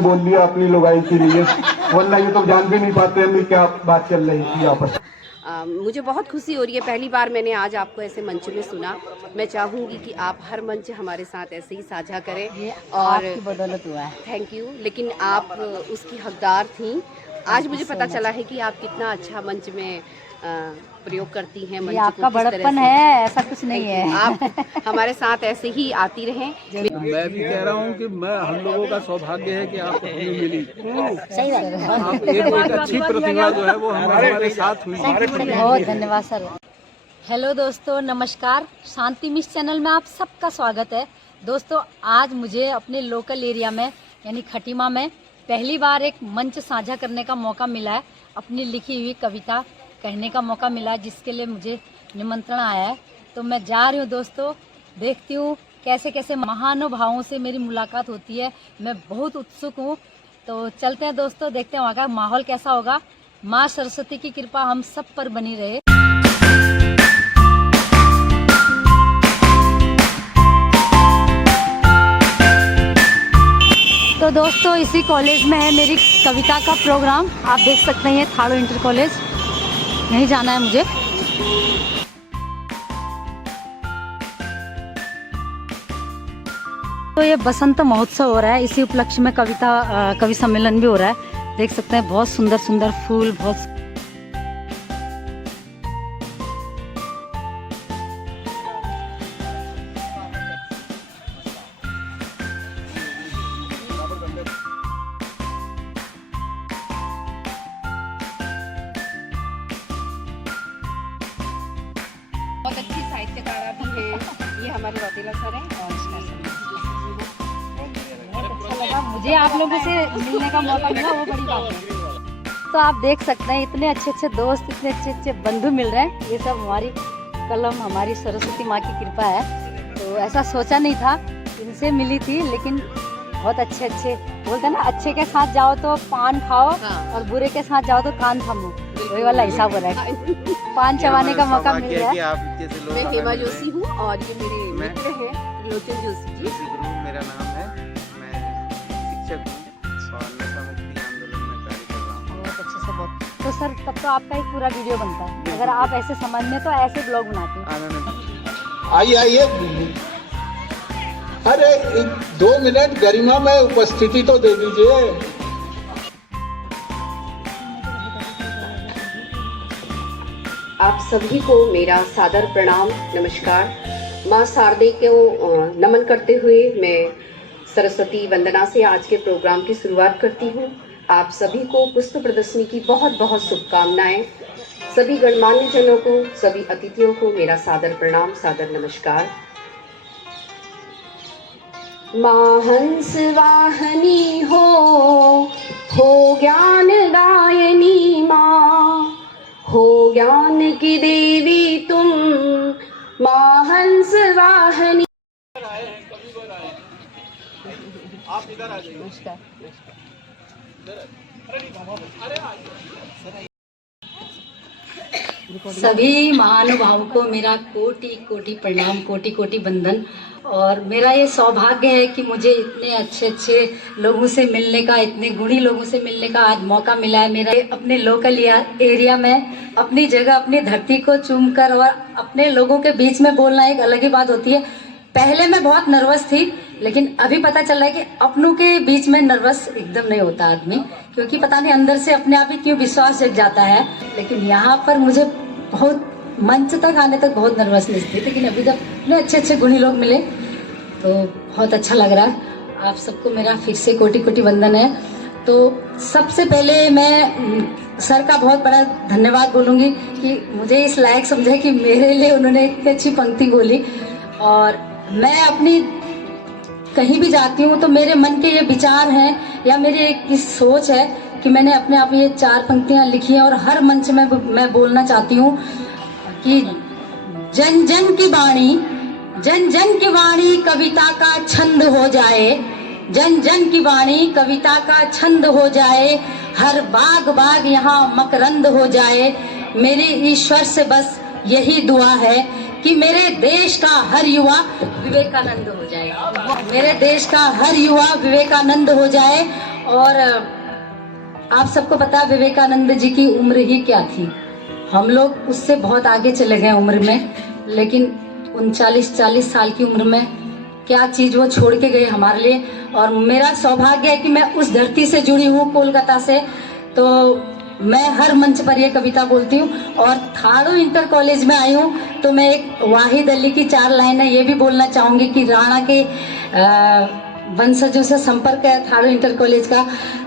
बोल दिया अपनी लुगाई के लिए, वरना ये तो जान भी नहीं पाते हम क्या बात चल रही थी आपस। मुझे बहुत खुशी हो रही है, पहली बार मैंने आज आपको ऐसे मंच में सुना। मैं चाहूँगी कि आप हर मंच हमारे साथ ऐसे ही साझा करें और आपकी बदौलत हुआ है। Thank you. लेकिन आप उसकी हकदार थी। आज मुझे पता चला है कि आप कितना अच्छा मंच में प्रयोग करती हैं। मंच ये आपका बड़प्पन है, ऐसा कुछ नहीं है। आप हमारे साथ ऐसे ही आती रहें। मैं भी कह रहा हूँ कि हम लोगों का सौभाग्य है कि आपको हमें मिली। सही बात आप एक अच्छी प्रतिभा जो है वो हमारे साथ हुई। बहुत धन्यवाद सर। हेलो दोस्तों, नमस्कार। शांति मिस चैनल में आप सबका स्वागत है। दोस्तों, आज मुझे अपने लोकल एरिया में यानी खटीमा में पहली बार एक मंच साझा करने का मौका मिला है। अपनी लिखी हुई कविता कहने का मौका मिला है, जिसके लिए मुझे निमंत्रण आया है। तो मैं जा रही हूँ दोस्तों, देखती हूँ कैसे कैसे महानुभावों से मेरी मुलाकात होती है। मैं बहुत उत्सुक हूँ। तो चलते हैं दोस्तों, देखते हैं वहाँ का माहौल कैसा होगा। माँ सरस्वती की कृपा हम सब पर बनी रहे। तो दोस्तों, इसी कॉलेज में है मेरी कविता का प्रोग्राम। आप देख सकते हैं, ये थाड़ो इंटर कॉलेज, यहीं जाना है मुझे। तो ये बसंत महोत्सव हो रहा है, इसी उपलक्ष्य में कवि सम्मेलन भी हो रहा है। देख सकते हैं बहुत सुंदर सुंदर फूल, बहुत अच्छी साहित्यकारा भी है। ये हमारे रौतेला सर हैं और अच्छा लगा मुझे आप लोगों से मिलने का मौका मिला, वो बड़ी बात है। तो आप देख सकते हैं इतने अच्छे अच्छे दोस्त, इतने अच्छे अच्छे बंधु मिल रहे हैं। ये सब हमारी कलम, हमारी सरस्वती माँ की कृपा है। तो ऐसा सोचा नहीं था, इनसे मिली थी, लेकिन बहुत अच्छे अच्छे बोलते हैं ना, अच्छे के साथ जाओ तो पान खाओ और बुरे के साथ जाओ तो कान थामो, वही वाला हिसाब हो रहा है। पान चबाने का मौका मिल रहा है। मैं हेमा जोशी हूँ और ये मेरे मित्र हैं लोचन जोशी जी। मेरा नाम है, मैं शिक्षक हूँ और नशा मुक्ति आंदोलन में कार्य कर रहा हूँ। बहुत अच्छे से बहुत। तो सर, तब तो आपका एक पूरा वीडियो बनता है अगर आप ऐसे समझ में तो ऐसे ब्लॉग बनाते हैं। आइए, अरे 2 मिनट गरिमा में उपस्थिति तो दे दीजिए। आप सभी को मेरा सादर प्रणाम, नमस्कार। माँ शारदे को नमन करते हुए मैं सरस्वती वंदना से आज के प्रोग्राम की शुरुआत करती हूँ। आप सभी को पुष्प प्रदर्शनी की बहुत बहुत शुभकामनाएं। सभी गणमान्य जनों को, सभी अतिथियों को मेरा सादर प्रणाम, सादर नमस्कार। माँ हंस वाहनी हो ज्ञान दायनी माँ, हो ज्ञान की देवी तुम, माँ हंस वाहनी। आप इधर आ जाइए। नमस्कार। सभी महानुभावों को मेरा कोटि कोटि प्रणाम, कोटि कोटि वंदन। और मेरा ये सौभाग्य है कि मुझे इतने अच्छे अच्छे लोगों से मिलने का, इतने गुणी लोगों से मिलने का आज मौका मिला है। मेरा अपने लोकल एरिया में अपनी जगह, अपनी धरती को चूमकर और अपने लोगों के बीच में बोलना एक अलग ही बात होती है। पहले मैं बहुत नर्वस थी, लेकिन अभी पता चल रहा है कि अपनों के बीच में नर्वस एकदम नहीं होता आदमी, क्योंकि पता नहीं अंदर से अपने आप ही क्यों विश्वास जग जाता है। लेकिन यहाँ पर मुझे बहुत, मंच तक आने तक बहुत नर्वसनेस थी, लेकिन अभी जब इतने अच्छे अच्छे गुणी लोग मिले तो बहुत अच्छा लग रहा है। आप सबको मेरा फिर से कोटि कोटि वंदन है। तो सबसे पहले मैं सर का बहुत बड़ा धन्यवाद बोलूँगी कि मुझे इस लायक समझे कि मेरे लिए उन्होंने इतनी अच्छी पंक्ति बोली। और मैं अपनी कहीं भी जाती हूँ तो मेरे मन के ये विचार हैं या मेरी एक सोच है कि मैंने अपने आप ये 4 पंक्तियाँ लिखी हैं और हर मंच में मैं बोलना चाहती हूँ कि जन जन की वाणी, जन जन की वाणी कविता का छंद हो जाए, जन जन की वाणी कविता का छंद हो जाए, हर बाग बाग यहाँ मकरंद हो जाए। मेरी ईश्वर से बस यही दुआ है कि मेरे देश का हर युवा विवेकानंद हो जाए, मेरे देश का हर युवा विवेकानंद हो जाए और आप सबको पता है विवेकानंद जी की उम्र ही क्या थी। हम लोग उससे बहुत आगे चले गए उम्र में, लेकिन 39-40 साल की उम्र में क्या चीज वो छोड़ के गए हमारे लिए। और मेरा सौभाग्य है कि मैं उस धरती से जुड़ी हूँ, कोलकाता से। तो मैं हर मंच पर ये कविता बोलती हूँ। और थाड़ो इंटर कॉलेज में आई हूँ तो मैं एक वाहिद अली की 4 लाइनें ये भी बोलना चाहूँगी कि राणा के वंशजों से संपर्क है थाड़ो इंटर कॉलेज का।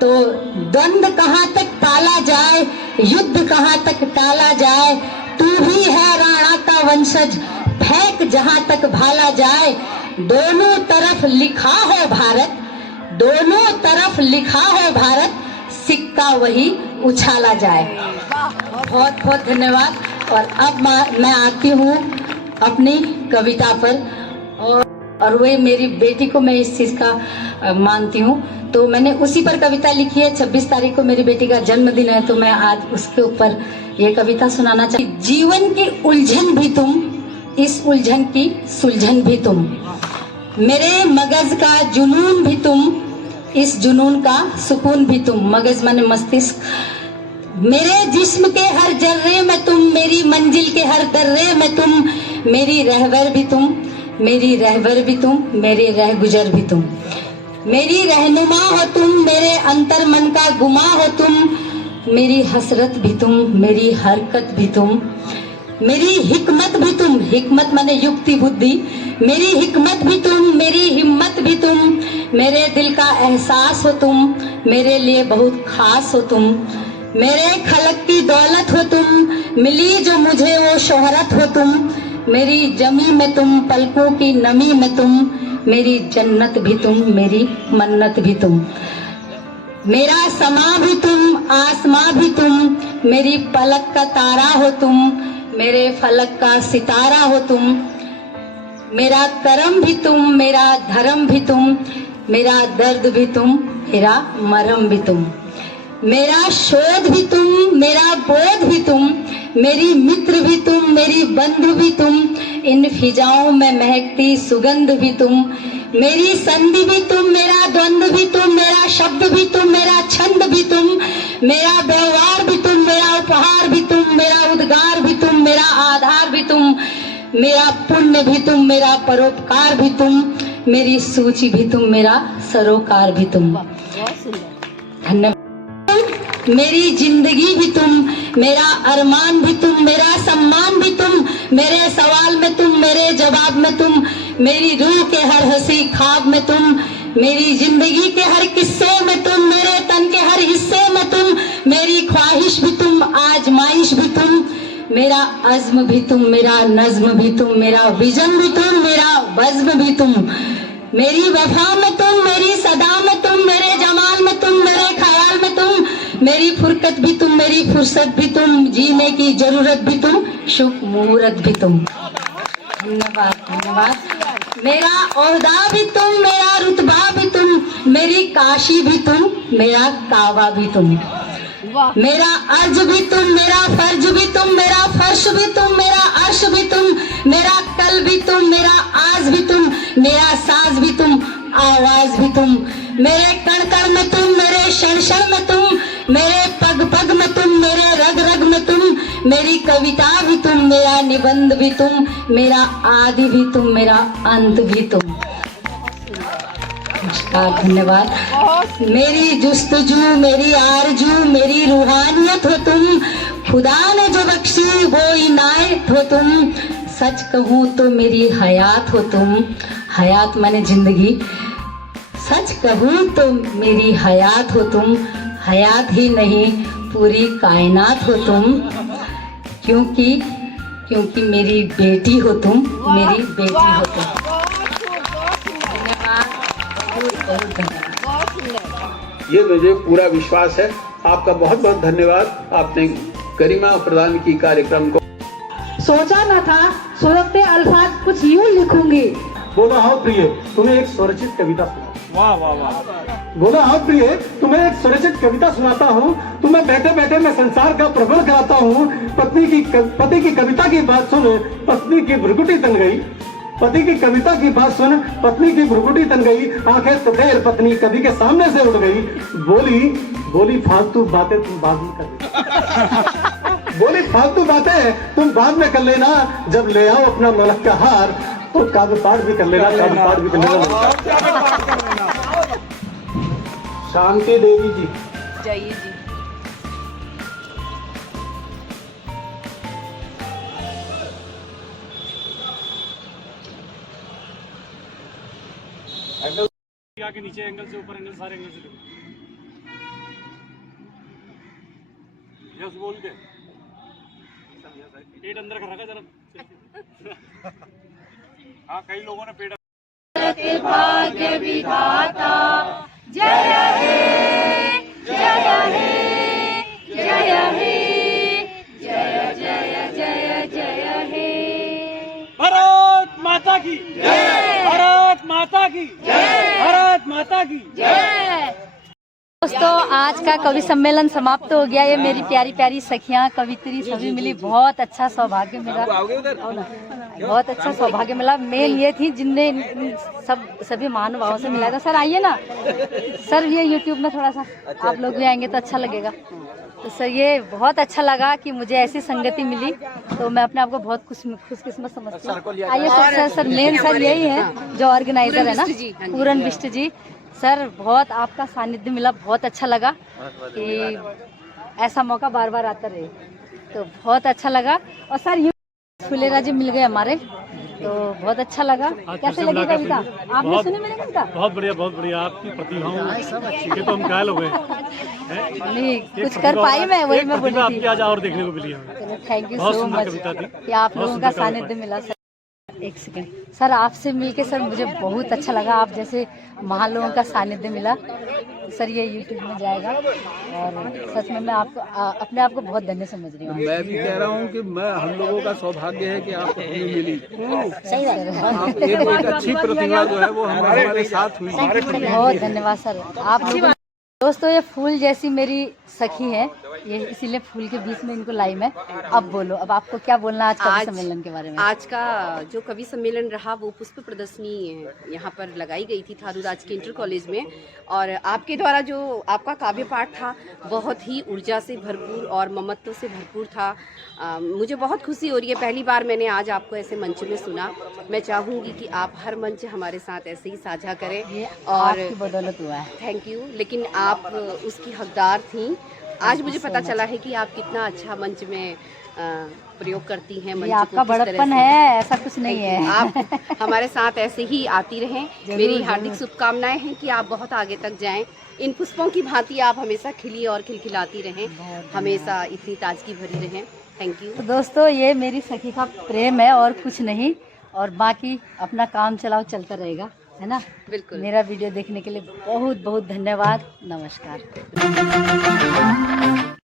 तो द्वंद्व कहाँ तक टाला जाए, युद्ध कहाँ तक टाला जाए, तू ही है राणा का वंशज, फेंक जहाँ तक भाला जाए। दोनों तरफ लिखा हो भारत, दोनों तरफ लिखा हो भारत, सिक्का वही उछाला जाए। बहुत बहुत धन्यवाद। और अब मैं आती हूँ अपनी कविता पर। और वे मेरी बेटी को मैं इस चीज का मानती हूँ, तो मैंने उसी पर कविता लिखी है। 26 तारीख को मेरी बेटी का जन्मदिन है, तो मैं आज उसके ऊपर ये कविता सुनाना चाहती। जीवन की उलझन भी तुम, इस उलझन की सुलझन भी तुम, मेरे मगज का जुनून भी तुम, इस जुनून का सुकून भी तुम। मगज माने मस्तिष्क। मेरे जिस्म के हर जर्रे में तुम, मेरी मंजिल के हर दर्रे में तुम, मेरी रहबर भी तुम, मेरी रहबर भी तुम, मेरे रह गुजर भी तुम, मेरी रहनुमा हो तुम, मेरे अंतर मन का गुमा हो तुम, मेरी हसरत भी तुम, मेरी हरकत भी तुम, मेरी हिकमत भी तुम, हिकमत माने युक्ति बुद्धि, मेरी हिकमत भी तुम, मेरी हिम्मत भी तुम, मेरे दिल का एहसास हो तुम, मेरे लिए बहुत खास हो तुम, मेरे खलक की दौलत हो तुम, मिली जो मुझे वो शोहरत हो तुम, मेरी जमी में तुम, पलकों की नमी में तुम, मेरी जन्नत भी तुम, मेरी मन्नत भी तुम, मेरा समा भी तुम, आसमां भी तुम, मेरी पलक का तारा हो तुम, मेरे फलक का सितारा हो तुम, मेरा करम भी तुम, मेरा धर्म भी तुम, मेरा दर्द भी तुम, मेरा मरम भी तुम, मेरा शोध भी तुम, मेरा बोध भी तुम, मेरी मित्र भी तुम, मेरी बंधु भी तुम, इन फिजाओं में महकती सुगंध भी तुम, मेरी संधि भी तुम, मेरा द्वंद्व भी तुम, मेरा शब्द भी तुम, मेरा छंद भी तुम, मेरा व्यवहार भी तुम, मेरा उपहार भी तुम, मेरा उद्गार भी तुम, मेरा आधार भी तुम, मेरा पुण्य भी तुम, मेरा परोपकार भी तुम, मेरी सूची भी तुम, मेरा सरोकार भी तुम। धन्यवाद। मेरी जिंदगी भी तुम, मेरा अरमान भी तुम, मेरा सम्मान भी तुम, मेरे सवाल में तुम, मेरे जवाब में तुम, मेरी रूह के हर हंसी ख्वाब में तुम, मेरी जिंदगी के हर किस्से में तुम, मेरे तन के हर हिस्से में तुम, मेरी ख्वाहिश भी तुम, आजमाइश भी तुम, मेरा अज़्म भी तुम, मेरा नज़्म भी तुम, मेरा विजन भी तुम, मेरा बज़्म भी तुम, मेरी वफा में तुम, मेरी सदा में तुम, मेरे जमाल में तुम, मेरे ख्याल में तुम, मेरी फुरकत भी तुम, मेरी फुर्सत भी तुम, जीने की जरूरत भी तुम, शुभ मुहूर्त भी तुम। धन्यवाद धन्यवाद। मेरा ओहदा भी तुम, मेरा रुतबा भी तुम, मेरी काशी भी तुम, मेरा काबा भी तुम, मेरा अर्ज भी तुम, मेरा फर्ज भी तुम, मेरा फर्श भी तुम, मेरा अर्श भी तुम, मेरा कल भी तुम, मेरा आज भी तुम, मेरा साज भी तुम, आवाज भी तुम, मेरे कण कण में तुम, मेरे क्षण क्षण में तुम, मेरे पग पग में तुम, मेरे रग रग में तुम, मेरी कविता भी तुम, मेरा निबंध भी तुम, मेरा आदि भी तुम, मेरा अंत भी तुम। नमस्कार धन्यवाद। मेरी जुस्तजू, मेरी आरजू, मेरी रूहानियत हो तुम, खुदा ने जो बख्शी वो इनायत हो तुम, सच कहूँ तो मेरी हयात हो तुम, हयात माने जिंदगी, सच कहूँ तो मेरी हयात हो तुम, हयात ही नहीं पूरी कायनात हो तुम, क्योंकि मेरी बेटी हो तुम, मेरी बेटी हो तुम। धन्यवाद, बहुत धन्यवाद। ये मुझे पूरा विश्वास है। आपका बहुत बहुत धन्यवाद। आपने गरिमा प्रदान की कार्यक्रम को। सोचा न था सुरते अल्फाज कुछ यूं लिखूंगी। बोला हाँ प्रिय, तुम्हें एक स्वरचित कविता सुना। वाह वाह वाह। बोला हाँ प्रिय, तुम्हें एक स्वरचित कविता सुनाता हूँ। तुम्हें बैठे बैठे मैं संसार का प्रबल कराता हूँ। पति की कविता की बात सुन, पत्नी की भ्रुकुटी तन गई। पति की कविता की बात सुन, पत्नी की भ्रुकुटी तन गई, आंखें तपेर पत्नी कवि के सामने से उठ गई, बोली फालतू बातें तुम बाद में कर लेना। बोली फालतू बातें तुम बाद में कर लेना, जब ले आओ अपना मलक का हार तो काव्य पाठ भी कर लेना, काव्य पाठ भी कर लेना। शांति देवी जी जाइए जी। के नीचे एंगल से ऊपर एंगल सारे एंगल से देखो। यस बोल के पेट अंदर कर रखा जरा। हाँ कई लोगों ने पेट भाग्य विधाता जय हे जय हे जय हे जय जय जय जय हे। भारत माता की जय, भारत माता की जय, भारत माता की जय। दोस्तों आज का कवि सम्मेलन समाप्त हो गया। ये मेरी प्यारी प्यारी सखियां कवित्री सभी मिली, बहुत अच्छा सौभाग्य मिला, बहुत अच्छा सौभाग्य मिला। मेन ये थी जिनने सभी महानुभावों से मिला था। सर आइए ना सर, ये यूट्यूब में थोड़ा सा आप लोग भी आएंगे तो अच्छा लगेगा। तो सर ये बहुत अच्छा लगा कि मुझे ऐसी संगति मिली, तो मैं अपने आप को बहुत खुशकिस्मत समझती हूँ। आइए सर मेन सर यही है जो ऑर्गेनाइजर है ना, पूरन बिष्ट जी। सर बहुत आपका सानिध्य मिला, बहुत अच्छा लगा कि ऐसा मौका बार बार आता रहे, तो बहुत अच्छा लगा। और सर फुलेरा जी मिल गए हमारे, तो बहुत अच्छा लगा। कैसे लगी कविता? आपने सुनी मेरी कविता? बहुत बढ़िया आपकी प्रतिभाओं के तो हम घायल हो गए। नहीं कुछ कर पाई मैं, वही मैं बोली थी। आज और देखने को मिली हमें। थैंक यू सो मच कि आप लोगों का सानिध्य मिला। सर एक सेकंड सर, आपसे मिलके सर मुझे बहुत अच्छा लगा। आप जैसे महान लोगों का सानिध्य मिला। सर ये यूट्यूब में जाएगा और सच में मैं आपको अपने आप को बहुत धन्य समझ रही हूँ। मैं भी कह रहा हूँ कि हम लोगों का सौभाग्य है कि आपको हमें मिली। सही बात आप एक अच्छी प्रतिभा जो है वो हमारे साथ हुई। बहुत धन्यवाद सर आप लोगों। दोस्तों ये फूल जैसी मेरी सखी है, ये इसीलिए फूल के बीच में इनको लाई मैं। अब बोलो, अब आपको क्या बोलना आज कवि सम्मेलन के बारे में? आज का जो कवि सम्मेलन रहा वो पुष्प प्रदर्शनी यहाँ पर लगाई गई थी थारूराज के इंटर कॉलेज में, और आपके द्वारा जो आपका काव्य पाठ था बहुत ही ऊर्जा से भरपूर और ममत्व से भरपूर था। मुझे बहुत खुशी हो रही है, पहली बार मैंने आज आपको ऐसे मंच में सुना। मैं चाहूँगी कि आप हर मंच हमारे साथ ऐसे ही साझा करें, और आपकी बदौलत हुआ है। Thank you. लेकिन आप उसकी हकदार थी। आज मुझे पता चला है कि आप कितना अच्छा मंच में प्रयोग करती हैं। ये आपका बड़प्पन है, ऐसा कुछ नहीं है। आप हमारे साथ ऐसे ही आती रहें। मेरी हार्दिक शुभकामनाएं हैं कि आप बहुत आगे तक जाएं। इन पुष्पों की भांति आप हमेशा खिली और खिलखिलाती रहें, हमेशा इतनी ताजगी भरी रहें। Thank you. तो दोस्तों ये मेरी सखी का प्रेम है और कुछ नहीं, और बाकी अपना काम चलाओ चलता रहेगा, है ना? बिल्कुल। मेरा वीडियो देखने के लिए बहुत बहुत धन्यवाद। नमस्कार।